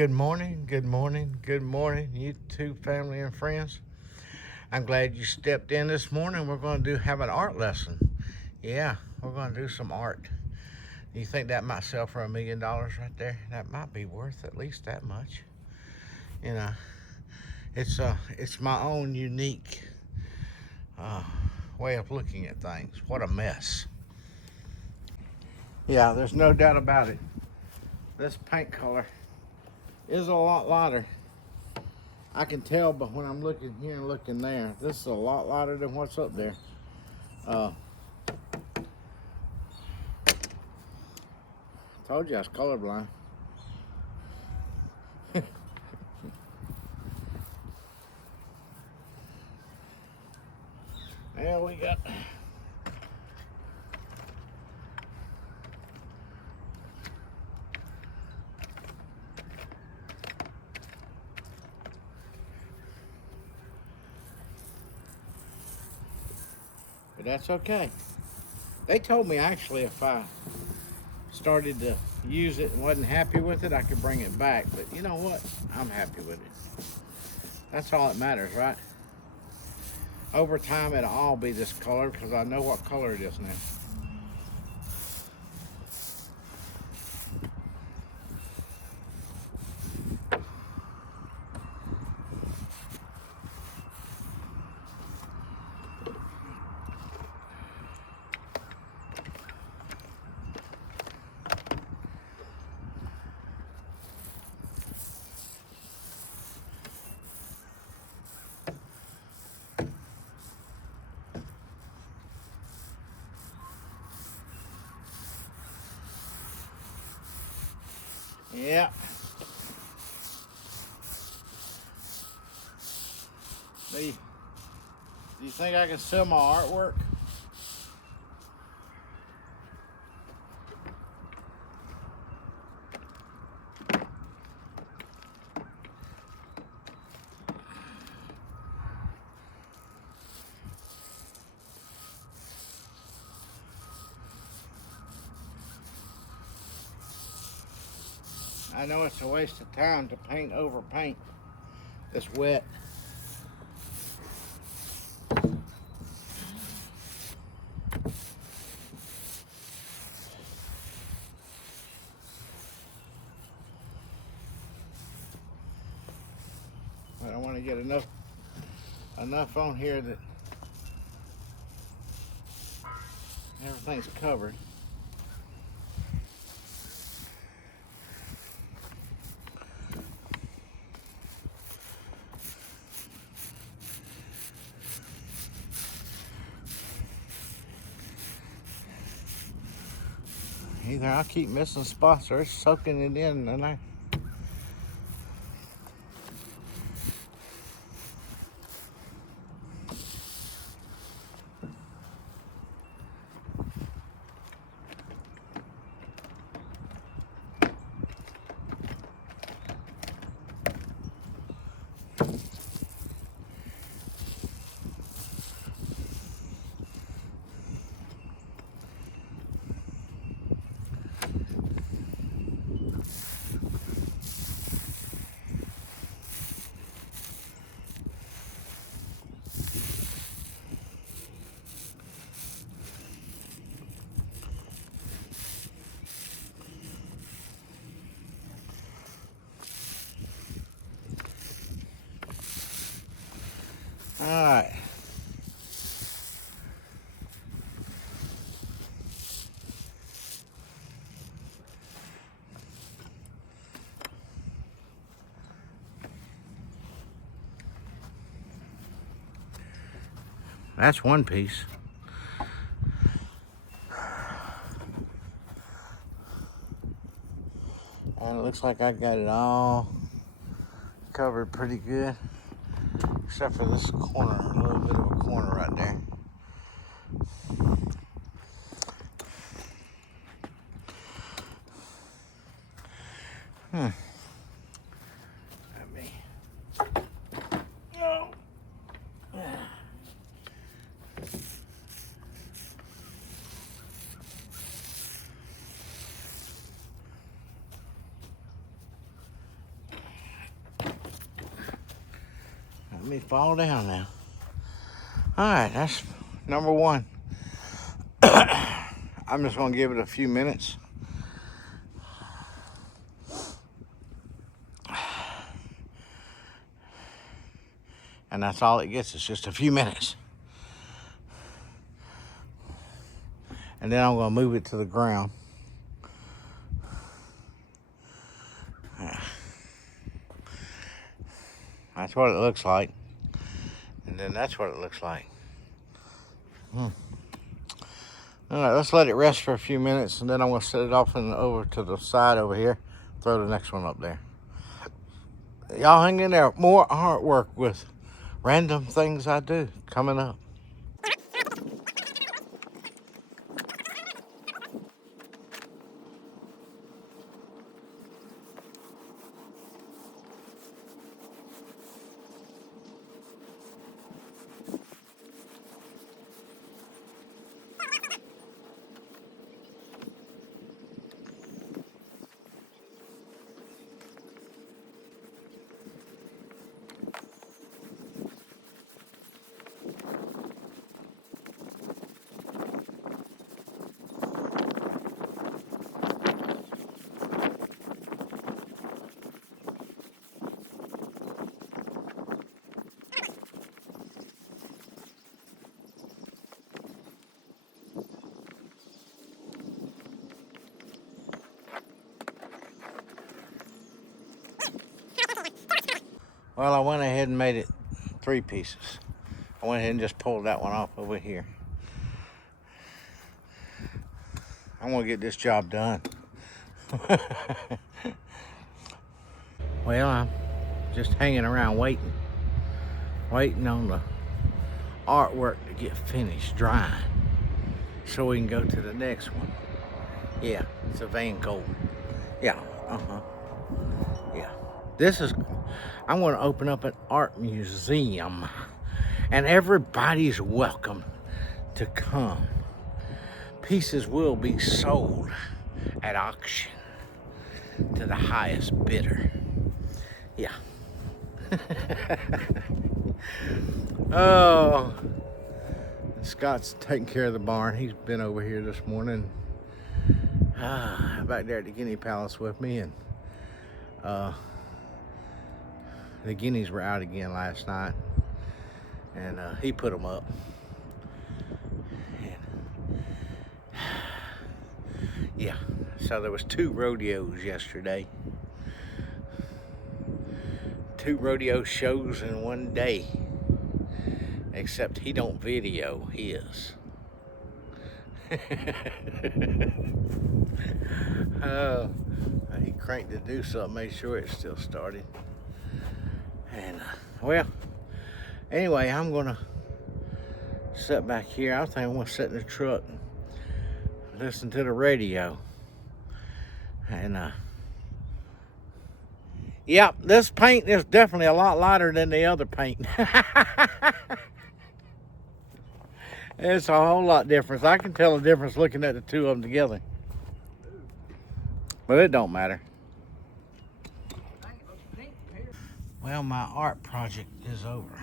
Good morning, good morning, good morning, YouTube family and friends. I'm glad you stepped in this morning. We're going to have an art lesson. Yeah, we're going to do some art. You think that might sell for $1,000,000 right there? That might be worth at least that much. You know, it's my own unique uh, way of looking at things. What a mess. Yeah, there's no doubt about it. This paint color is a lot lighter. I can tell, but when I'm looking here and looking there, this is a lot lighter than what's up there. Told you I was colorblind. There we go. But that's okay. They told me actually if I started to use it and wasn't happy with it, I could bring it back. But you know what? I'm happy with it. That's all that matters, right? Over time, it'll all be this color because I know what color it is now. Yeah. Do you think I can sell my artwork? I know it's a waste of time to paint over paint that's wet. But I want to get enough on here that everything's covered. Either I'll keep missing spots or it's soaking it in and I all right. That's one piece. And it looks like I got it all covered pretty good. Except for this corner, a little bit of a corner right there. Let me. Oh. me fall down now. All right, that's number one. I'm just gonna give it a few minutes. And that's all it gets, it's just a few minutes. And then I'm gonna move it to the ground. That's what it looks like. And then that's what it looks like. All right, let's let it rest for a few minutes, and then I'm gonna set it off and over to the side over here. Throw the next one up there. Y'all hang in there. More artwork with random things I do coming up. Well, I went ahead and made it 3 pieces. I went ahead and just pulled that one off over here. I'm gonna get this job done. Well, I'm just hanging around waiting on the artwork to get finished drying so we can go to the next one. Yeah, it's a Van Gogh. Yeah, yeah. I'm going to open up an art museum, and everybody's welcome to come. Pieces will be sold at auction to the highest bidder. Yeah. Oh, Scott's taking care of the barn. He's been over here this morning, back there at the Guinea Palace with me, and the guineas were out again last night, and he put them up. And, yeah, so there was 2 rodeos yesterday. 2 rodeo shows in one day. Except he don't video his. He cranked to do something, made sure it still started. And well, anyway, I'm gonna sit back here. I think I'm gonna sit in the truck and listen to the radio. And yeah, this paint is definitely a lot lighter than the other paint. It's a whole lot different. I can tell the difference looking at the 2 of them together. But it don't matter. Well, my art project is over.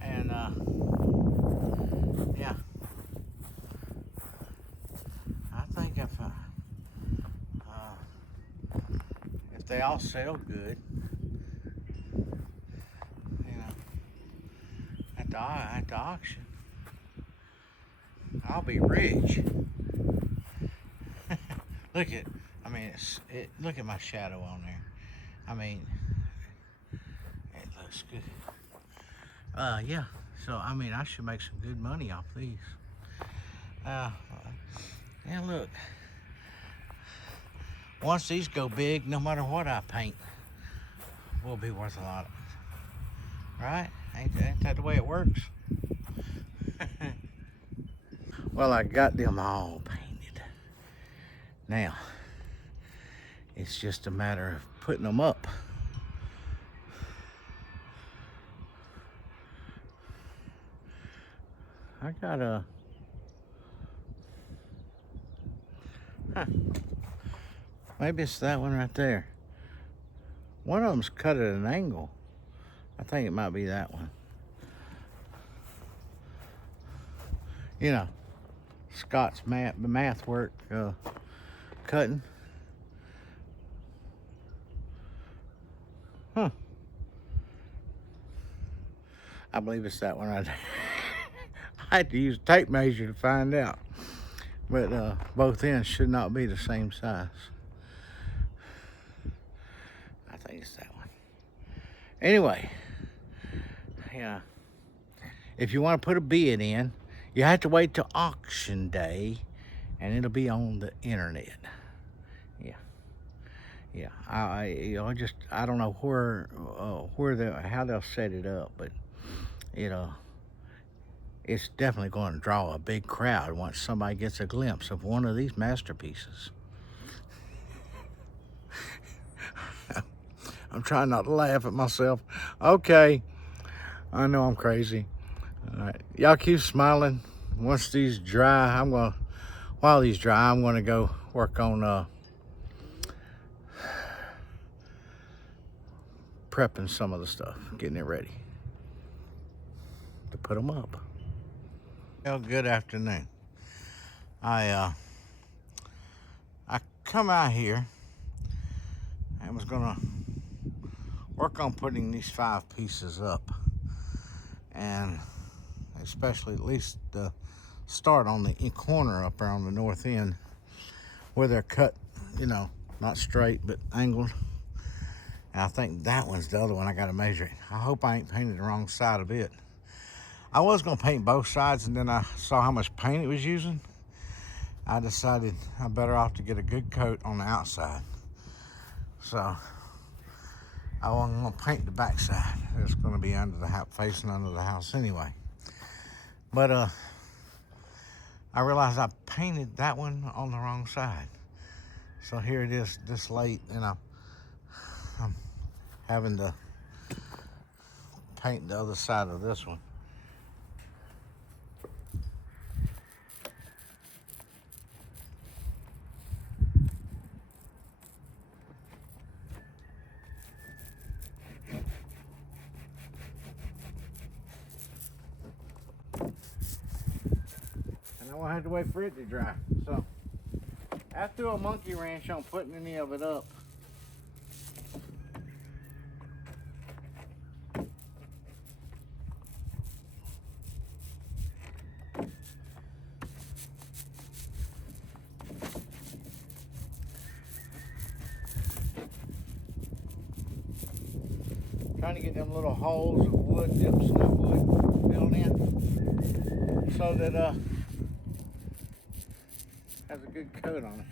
And yeah. I think if they all sell good, at the auction, I'll be rich. Look at my shadow on there. I mean, it looks good. Yeah, so I mean, I should make some good money off these. Yeah, look, once these go big, no matter what I paint, will be worth a lot, right? Ain't that the way it works? Well, I got them all painted. Now, it's just a matter of putting them up. I got Maybe it's that one right there. One of them's cut at an angle. I think it might be that one. You know, Scott's math work cutting. Huh. I believe it's that one right there. I had to use a tape measure to find out. But both ends should not be the same size. I think it's that one. Anyway, yeah. If you want to put a bid in, you have to wait till auction day, and it'll be on the internet. Yeah, yeah. I don't know how they'll set it up, but it's definitely going to draw a big crowd once somebody gets a glimpse of one of these masterpieces. I'm trying not to laugh at myself. Okay, I know I'm crazy. All right, y'all keep smiling. Once these dry, while these dry, I'm gonna go work on prepping some of the stuff, getting it ready to put them up. Well, good afternoon. I come out here and was gonna work on putting these 5 pieces up, and especially at least start on the corner up there on the north end where they're cut, not straight but angled. And I think that one's the other one. I gotta measure it. I hope I ain't painted the wrong side of it. I was gonna paint both sides, and then I saw how much paint it was using. I decided I'm better off to get a good coat on the outside. So I wasn't gonna paint the back side. It's gonna be under the house, facing under the house anyway. But I realized I painted that one on the wrong side. So here it is this late, and I'm having to paint the other side of this one. And I won't have to wait for it to dry. So I threw a monkey wrench on putting any of it up. Trying to get them little holes of wood, dips of wood filled in so that has a good coat on it.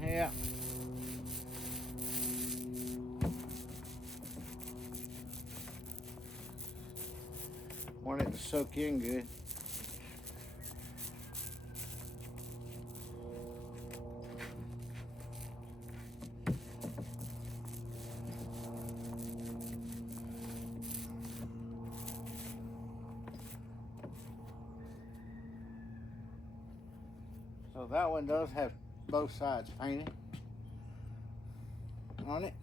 Yeah. Want it to soak in good. So that one does have both sides painted on it.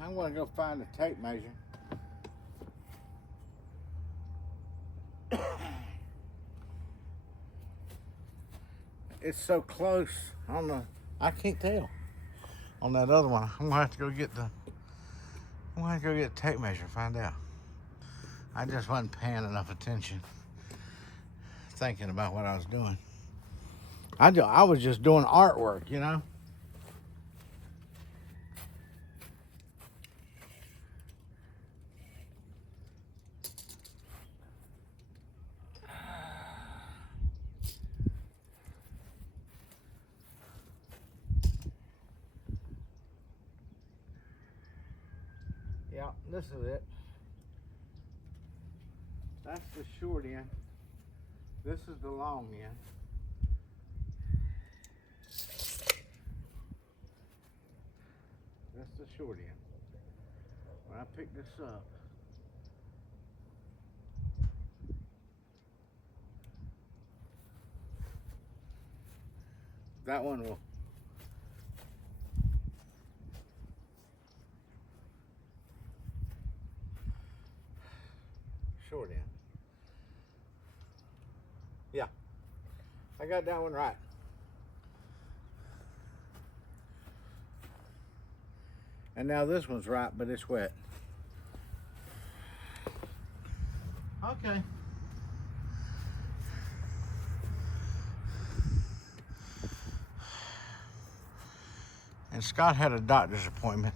I'm going to go find a tape measure. It's so close. I can't tell on that other one. I'm gonna have to go get a tape measure and find out. I just wasn't paying enough attention, thinking about what I was doing. I was just doing artwork, Yeah, this is it. That's the short end. This is the long end. That's the short end. When I pick this up, that one will short end. Yeah, I got that one right. And now this one's right, but it's wet. Okay. And Scott had a doctor's appointment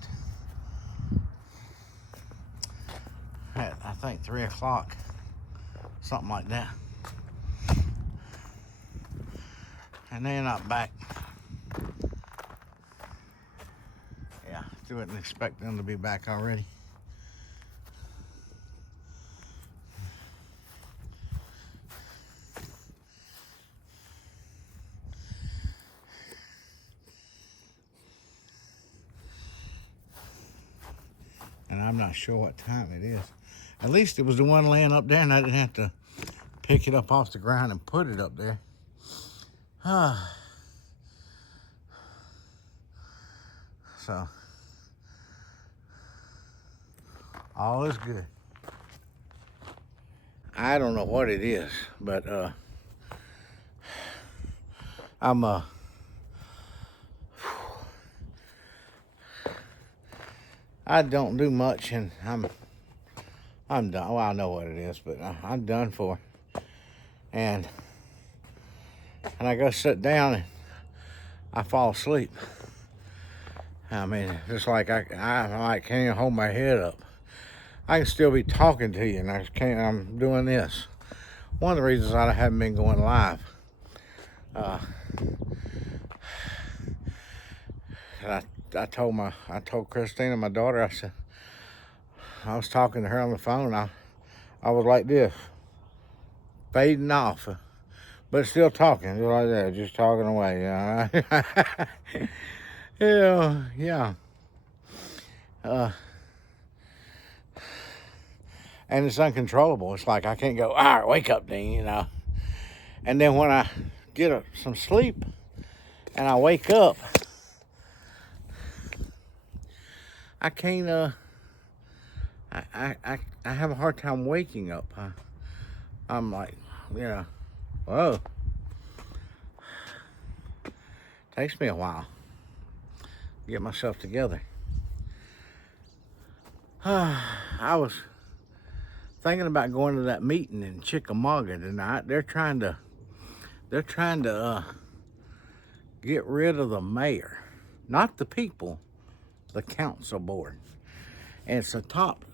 at, I think, 3 o'clock, something like that. And they're not back. Yeah, didn't expect them to be back already. And I'm not sure what time it is. At least it was the one laying up there and I didn't have to pick it up off the ground and put it up there. So, all is good. I don't know what it is, but I don't do much, and I'm done. Well, I know what it is, but I'm done for. And I go sit down and I fall asleep. I mean, just like I can't even hold my head up. I can still be talking to you, and I'm doing this. One of the reasons I haven't been going live. I told Christina, my daughter, I said, I was talking to her on the phone. I was like this, fading off, but still talking, just like that, just talking away. Yeah. And it's uncontrollable. It's like I can't go, all right, wake up, Dean, you know. And then when I get some sleep and I wake up, I can't, I have a hard time waking up. I'm like, whoa. Takes me a while to get myself together. I was thinking about going to that meeting in Chickamauga tonight. They're trying to get rid of the mayor, not the people, the council board. And it's a top,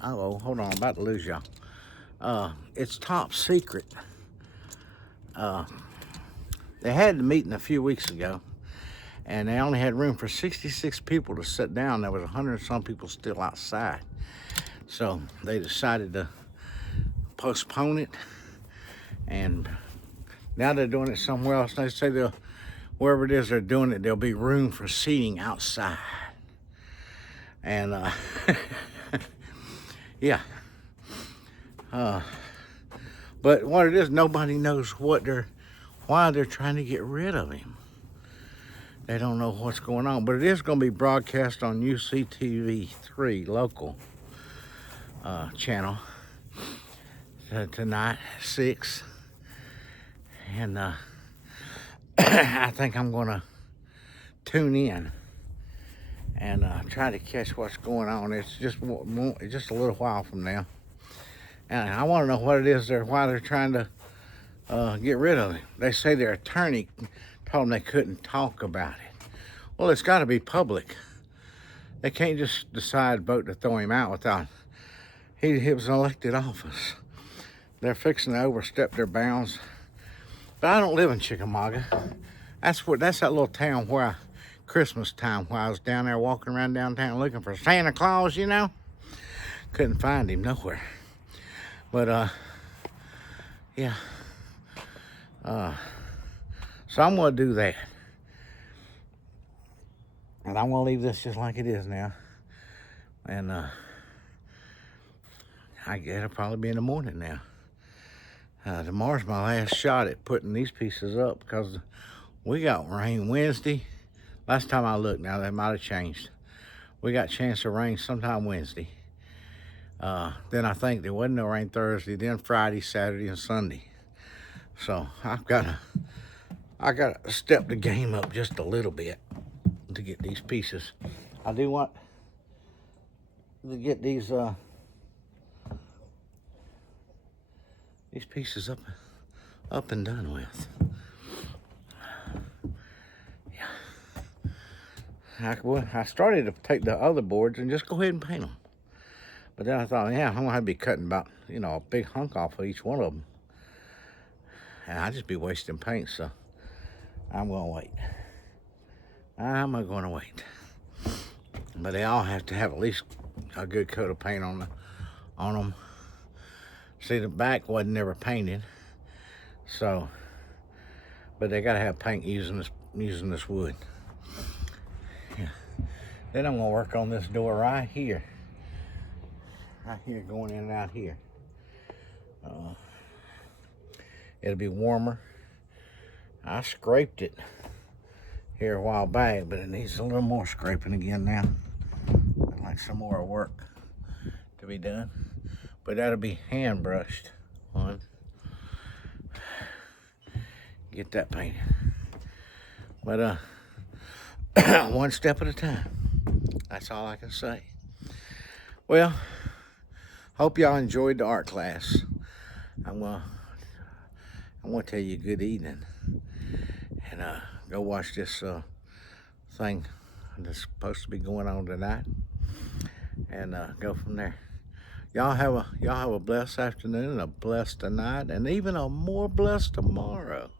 hold on, I'm about to lose y'all. It's top secret. They had the meeting a few weeks ago, and they only had room for 66 people to sit down. There was 100 and some people still outside. So they decided to postpone it, and now they're doing it somewhere else. They say wherever it is they're doing it, there'll be room for seating outside. And yeah. But what it is, nobody knows why they're trying to get rid of him. They don't know what's going on, but it is going to be broadcast on UCTV3 local channel tonight, 6. And I think I'm going to tune in and try to catch what's going on. It's just a little while from now. And I want to know what it is why they're trying to get rid of him. They say their attorney told them they couldn't talk about it. Well, it's got to be public. They can't just vote to throw him out without, he was an elected office. They're fixing to overstep their bounds. But I don't live in Chickamauga. That's that little town where Christmas time, where I was down there walking around downtown looking for Santa Claus, you know. Couldn't find him nowhere. But yeah, So I'm going to do that. And I'm going to leave this just like it is now. And it'll probably be in the morning now. Tomorrow's my last shot at putting these pieces up because we got rain Wednesday. Last time I looked, now that might have changed. We got a chance of rain sometime Wednesday. Then I think there wasn't no rain Thursday, then Friday, Saturday, and Sunday. So I gotta step the game up just a little bit to get these pieces. I do want to get these pieces up and done with. Yeah. I started to take the other boards and just go ahead and paint them. But then I thought, yeah, I'm gonna be cutting about, a big hunk off of each one of them. And I'd just be wasting paint, so I'm gonna wait. I'm gonna wait. But they all have to have at least a good coat of paint on them. See, the back wasn't never painted, so, but they gotta have paint using this wood. Yeah. Then I'm gonna work on this door right here going in and out here. It'll be warmer. I scraped it here a while back, but it needs a little more scraping again now. I'd like some more work to be done, but that'll be hand brushed on. Get that painted. But one step at a time. That's all I can say. Well, hope y'all enjoyed the art class. I'm gonna tell you good evening, and go watch this thing that's supposed to be going on tonight, and go from there. Y'all have a blessed afternoon and a blessed night, and even a more blessed tomorrow.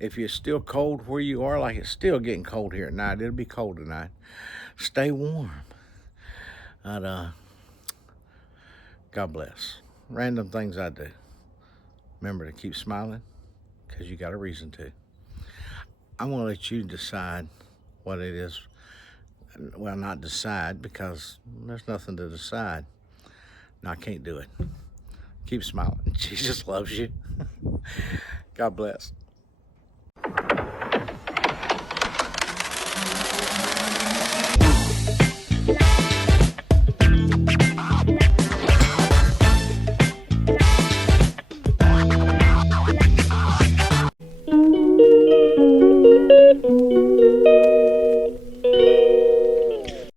If you're still cold where you are, like it's still getting cold here at night, it'll be cold tonight. Stay warm. And God bless. Random things I do. Remember to keep smiling, because you got a reason to. I'm going to let you decide what it is. Well, not decide, because there's nothing to decide. No, I can't do it. Keep smiling. Jesus loves you. God bless.